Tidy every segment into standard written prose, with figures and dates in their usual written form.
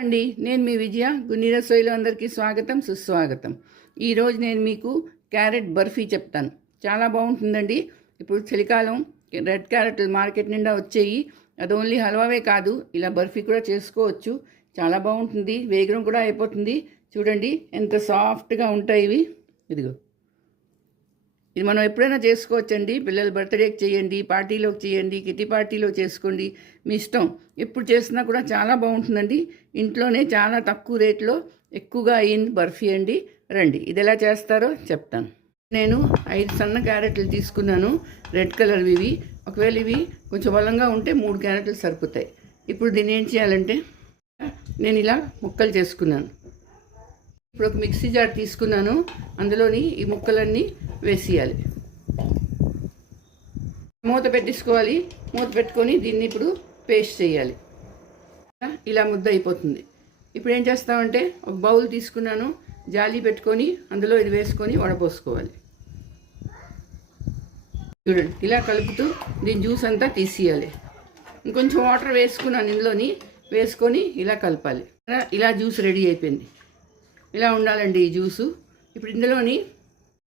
అండి నేను మీ విజయ గున్నీర సోయిలో అందరికీ స్వాగతం సుస్వాగతం. ఈరోజు నేను మీకు క్యారెట్ బర్ఫీ చెప్తాను. చాలా బాగుంటుందండి. ఇప్పుడు చలికాలం రెడ్ క్యారెట్లు మార్కెట్ నిండా వచ్చేయి. అది ఓన్లీ హల్వావే కాదు, ఇలా బర్ఫీ కూడా చేసుకోవచ్చు. చాలా బాగుంటుంది. వేగరం కూడా అయిపోతుంది. చూడండి ఎంత సాఫ్ట్గా ఉంటాయి ఇవి. ఇదిగో, ఇది మనం ఎప్పుడైనా చేసుకోవచ్చండి. పిల్లల బర్త్డేకి చేయండి, పార్టీలోకి చేయండి, కిటీ పార్టీలో చేసుకోండి, మీ ఇష్టం. ఎప్పుడు చేసినా కూడా చాలా బాగుంటుందండి. ఇంట్లోనే చాలా తక్కువ రేట్లో ఎక్కువగా అయ్యింది బర్ఫీ అండి. రండి, ఇది ఎలా చేస్తారో చెప్తాను. నేను 5 సన్న క్యారెట్లు తీసుకున్నాను, రెడ్ కలర్వి ఇవి. ఒకవేళ ఇవి కొంచెం బలంగా ఉంటే 3 క్యారెట్లు సరిపోతాయి. ఇప్పుడు దీన్ని ఏం చేయాలంటే, నేను ఇలా ముక్కలు చేసుకున్నాను. ఇప్పుడు ఒక మిక్సీ జార్ తీసుకున్నాను, అందులోని ఈ ముక్కలన్నీ వేసేయాలి. మూత పెట్టేసుకోవాలి. మూత పెట్టుకొని దీన్ని ఇప్పుడు పేస్ట్ చేయాలి. ఇలా ముద్ద అయిపోతుంది. ఇప్పుడు ఏం చేస్తామంటే, ఒక బౌల్ తీసుకున్నాను, జాలి పెట్టుకొని అందులో ఇది వేసుకొని వడపోసుకోవాలి. చూడండి, ఇలా కలుపుతూ దీని జ్యూస్ అంతా తీసేయాలి. ఇంకొంచెం వాటర్ వేసుకున్నాను, ఇందులోని వేసుకొని ఇలా కలపాలి. ఇలా జ్యూస్ రెడీ అయిపోయింది. ఇలా ఉండాలండి ఈ జ్యూసు. ఇప్పుడు ఇందులోని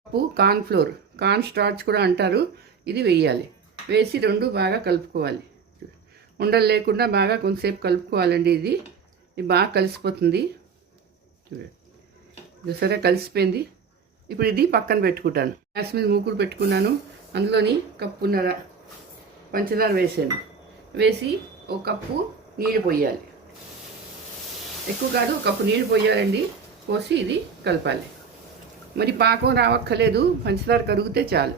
కప్పు కార్న్ఫ్లోర్, కార్న్ స్టార్చ్ కూడా అంటారు, ఇది వేయాలి. వేసి రెండు బాగా కలుపుకోవాలి. ఉండలు లేకుండా బాగా కొంతసేపు కలుపుకోవాలండి. ఇది బాగా కలిసిపోతుంది. చూడండి, సరే కలిసిపోయింది. ఇప్పుడు ఇది పక్కన పెట్టుకుంటాను. గ్యాస్ మీద మూకుడు పెట్టుకున్నాను, అందులోని కప్పున్నర పంచదార వేసాను. వేసి ఒక కప్పు నీళ్ళు పోయాలి. ఎక్కువ కాదు, ఒక కప్పు నీళ్ళు పోయాలండి. పోసి ఇది కలపాలి. మరి పాకం రావక్కర్లేదు, పంచదార కరిగితే చాలు.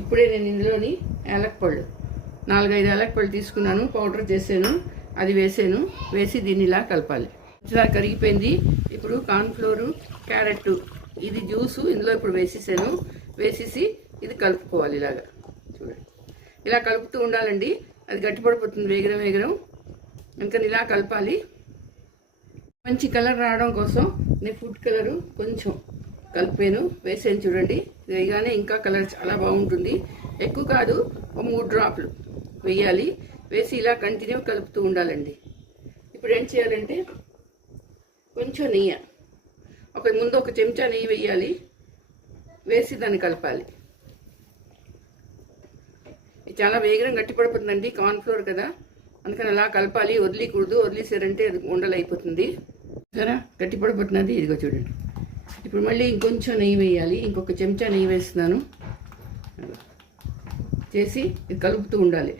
ఇప్పుడే నేను ఇందులోని యాలక్కపళ్ళు 4-5 యాలక్కపళ్ళు తీసుకున్నాను, పౌడర్ చేసాను, అది వేసాను. వేసి దీన్ని ఇలా కలపాలి. పంచదార కరిగిపోయింది. ఇప్పుడు కార్న్ఫ్లోరు, క్యారెట్ ఇది జ్యూసు ఇందులో ఇప్పుడు వేసేసాను. వేసేసి ఇది కలుపుకోవాలి. ఇలాగా చూడండి, ఇలా కలుపుతూ ఉండాలండి. అది గట్టిపడిపోతుంది వేగరం. అందుకని ఇలా కలపాలి. మంచి కలర్ రావడం కోసం నేను ఫుడ్ కలరు కొంచెం కలిపాను, వేసాను. చూడండి, వేయగానే ఇంకా కలర్ చాలా బాగుంటుంది. ఎక్కువ కాదు, ఒక 3 డ్రాప్లు వేయాలి. వేసి ఇలా కంటిన్యూ కలుపుతూ ఉండాలండి. ఇప్పుడు ఏం చేయాలంటే, కొంచెం నెయ్యి, ముందు ఒక చెంచా నెయ్యి వేయాలి. వేసి దాన్ని కలపాలి. ఇది చాలా వేగరం గట్టిపడిపోతుందండి, కార్న్ఫ్లోర్ కదా, అందుకని అలా కలపాలి. వదిలేకూడదు, వదిలేసారంటే అది ఉండలు అయిపోతుంది. సరే, గట్టిపడిపోతున్నది. ఇదిగో చూడండి. ఇప్పుడు మళ్ళీ ఇంకొంచెం నెయ్యి వేయాలి. ఇంకొక చెంచా నెయ్యి వేస్తున్నాను. చేసి ఇది కలుపుతూ ఉండాలి.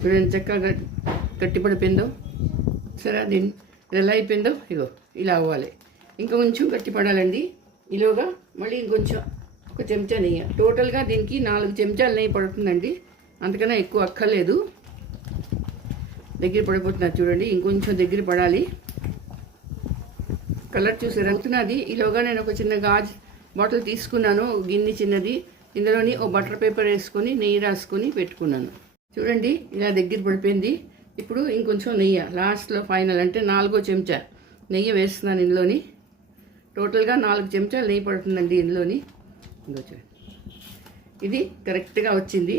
చూడండి, చక్కగా గట్టిపడిపోయిందో. సరే, దీన్ని ఎలా అయిపోయిందో ఇగో ఇలా అవ్వాలి. ఇంకా కొంచెం గట్టిపడాలండి. ఈలోగా మళ్ళీ ఇంకొంచెం ఒక చెంచా నెయ్యి. టోటల్గా దీనికి 4 చెంచాలు నెయ్యి పడుతుందండి, అంతకన్నా ఎక్కువ అక్కర్లేదు. దగ్గర పడిపోతున్నారు చూడండి, ఇంకొంచెం దగ్గర పడాలి. కలర్ చూసి రంగుతున్నది. ఈలోగా నేను ఒక చిన్న గాజు బాటిల్ తీసుకున్నాను, గిన్నె చిన్నది. ఇందులోని ఓ బటర్ పేపర్ వేసుకొని నెయ్యి రాసుకొని పెట్టుకున్నాను. చూడండి, ఇలా దగ్గర పడిపోయింది. ఇప్పుడు ఇంకొంచెం నెయ్యి లాస్ట్లో ఫైనల్ అంటే 4వ చెంచా నెయ్యి వేస్తున్నాను ఇందులోని. టోటల్గా 4 చెంచాలు నెయ్యి పడుతుందండి ఇందులోని. ఇది కరెక్ట్గా వచ్చింది.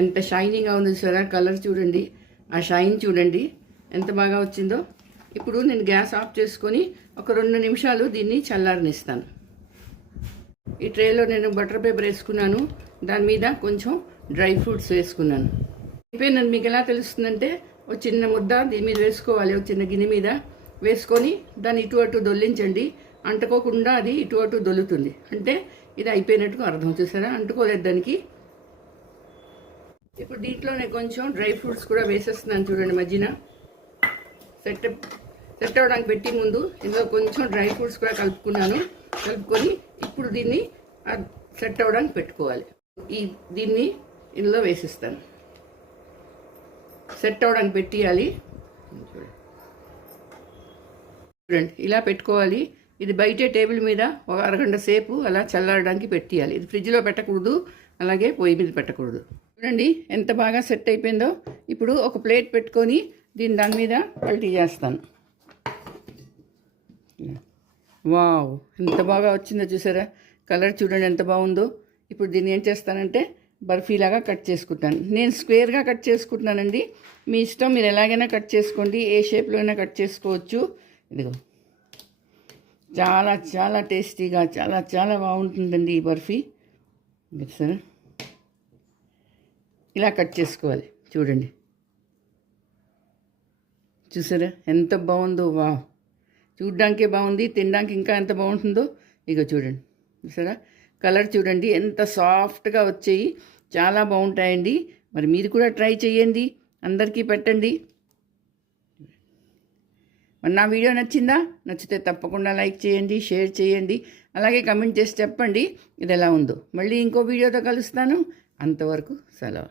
ఎంత షైనింగ్గా ఉంది చూసారా, కలర్ చూడండి, ఆ షైన్ చూడండి ఎంత బాగా వచ్చిందో. ఇప్పుడు నేను గ్యాస్ ఆఫ్ చేసుకొని ఒక 2 నిమిషాలు దీన్ని చల్లారనిస్తాను. ఈ ట్రేలో నేను బటర్ పేపర్ వేసుకున్నాను, దాని మీద కొంచెం డ్రై ఫ్రూట్స్ వేసుకున్నాను. అయిపోయిందని మీకు ఎలా తెలుస్తుందంటే, ఒక చిన్న ముద్ద దీని మీద వేసుకోవాలి. ఒక చిన్న గిన్నె మీద వేసుకొని దాన్ని ఇటు అటు దొల్లించండి. అంటుకోకుండా అది ఇటు అటు దొల్లుతుంది, అంటే ఇది అయిపోయినట్టుగా అర్థం. చూసారా, అంటుకోలేదు దానికి. ఇప్పుడు దీంట్లోనే కొంచెం డ్రై ఫ్రూట్స్ కూడా వేసేస్తున్నాను. చూడండి, మధ్యన సెట్ అవ్వడానికి పెట్టి ముందు ఇందులో కొంచెం డ్రై ఫ్రూట్స్ కూడా కలుపుకొని ఇప్పుడు దీన్ని సెట్ అవ్వడానికి పెట్టుకోవాలి. దీన్ని ఇందులో వేసిస్తాను. సెట్ అవ్వడానికి పెట్టేయాలి. చూడండి, ఇలా పెట్టుకోవాలి. ఇది బయటే టేబుల్ మీద ఒక అరగంట సేపు అలా చల్లారడానికి పెట్టేయాలి. ఇది ఫ్రిడ్జ్లో పెట్టకూడదు, అలాగే పొయ్యి మీద పెట్టకూడదు. చూడండి ఎంత బాగా సెట్ అయిపోయిందో. ఇప్పుడు ఒక ప్లేట్ పెట్టుకొని దాని మీద పల్టీ చేస్తాను. వావ్, ఎంత బాగా వచ్చిందో చూసారా, కలర్ చూడండి ఎంత బాగుందో. ఇప్పుడు దీన్ని ఏం చేస్తానంటే బర్ఫీలాగా కట్ చేసుకుంటాను. నేను స్క్వేర్గా కట్ చేసుకుంటున్నానండి. మీ ఇష్టం, మీరు ఎలాగైనా కట్ చేసుకోండి, ఏ షేప్లో అయినా కట్ చేసుకోవచ్చు. ఇదిగో చాలా చాలా టేస్టీగా చాలా చాలా బాగుంటుందండి ఈ బర్ఫీ. సరే, ఇలా కట్ చేసుకోవాలి. చూడండి, చూసారా ఎంత బాగుందో. వా, చూడ్డానికే బాగుంది, తినడానికి ఇంకా ఎంత బాగుంటుందో. ఇక చూడండి, చూసారా కలర్ చూడండి ఎంత సాఫ్ట్గా వచ్చాయి. చాలా బాగుంటాయండి. మరి మీరు కూడా ట్రై చేయండి, అందరికీ పెట్టండి. మరి నా వీడియో నచ్చిందా? నచ్చితే తప్పకుండా లైక్ చేయండి, షేర్ చేయండి, అలాగే కమెంట్ చేసి చెప్పండి ఇది ఎలా ఉందో. మళ్ళీ ఇంకో వీడియోతో కలుస్తాను. అంతవరకు సెలవు.